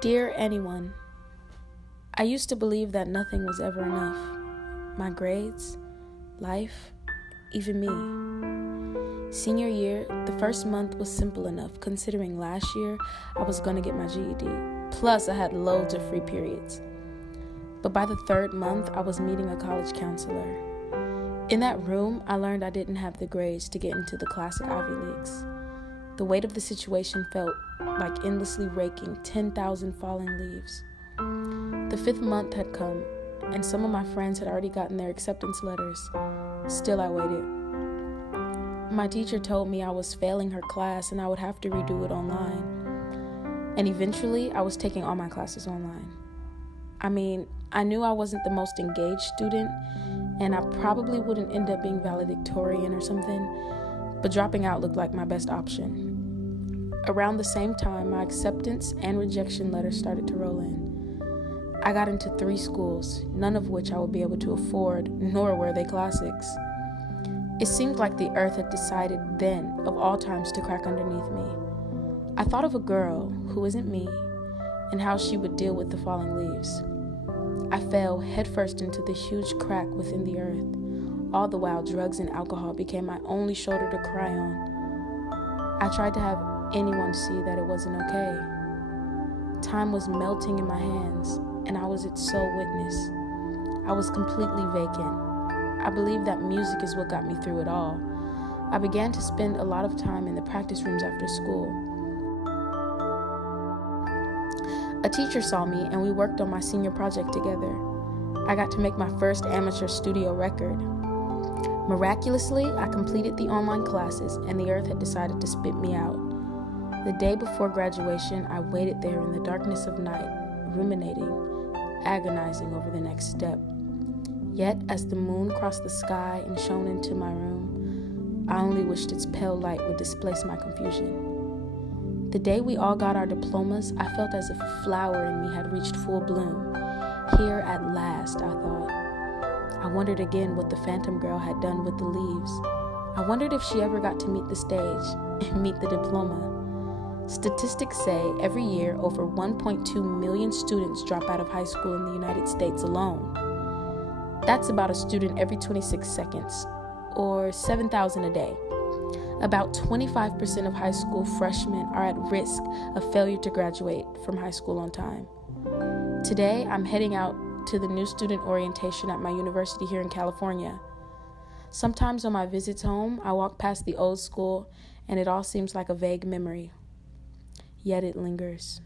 Dear anyone, I used to believe that nothing was ever enough. My grades, life, even me. Senior year, the first month was simple enough considering last year I was going to get my GED. Plus, I had loads of free periods. But by the third month, I was meeting a college counselor. In that room, I learned I didn't have the grades to get into the classic Ivy Leagues. The weight of the situation felt like endlessly raking 10,000 falling leaves. The fifth month had come, and some of my friends had already gotten their acceptance letters. Still, I waited. My teacher told me I was failing her class and I would have to redo it online. And eventually, I was taking all my classes online. I knew I wasn't the most engaged student, and I probably wouldn't end up being valedictorian or something, but dropping out looked like my best option. Around the same time, my acceptance and rejection letters started to roll in. I got into 3 schools, none of which I would be able to afford, nor were they classics. It seemed like the earth had decided then, of all times, to crack underneath me. I thought of a girl who isn't me and how she would deal with the falling leaves. I fell headfirst into the huge crack within the earth. All the while, drugs and alcohol became my only shoulder to cry on. I tried to have anyone see that it wasn't okay. Time was melting in my hands, and I was its sole witness. I was completely vacant. I believe that music is what got me through it all. I began to spend a lot of time in the practice rooms after school. A teacher saw me, and we worked on my senior project together. I got to make my first amateur studio record. Miraculously, I completed the online classes, and the earth had decided to spit me out. The day before graduation, I waited there in the darkness of night, ruminating, agonizing over the next step. Yet, as the moon crossed the sky and shone into my room, I only wished its pale light would displace my confusion. The day we all got our diplomas, I felt as if a flower in me had reached full bloom. Here at last, I thought. I wondered again what the phantom girl had done with the leaves. I wondered if she ever got to meet the stage and meet the diploma. Statistics say every year over 1.2 million students drop out of high school in the United States alone. That's about a student every 26 seconds, or 7,000 a day. About 25% of high school freshmen are at risk of failure to graduate from high school on time. Today, I'm heading out to the new student orientation at my university here in California. Sometimes on my visits home, I walk past the old school and it all seems like a vague memory. Yet it lingers.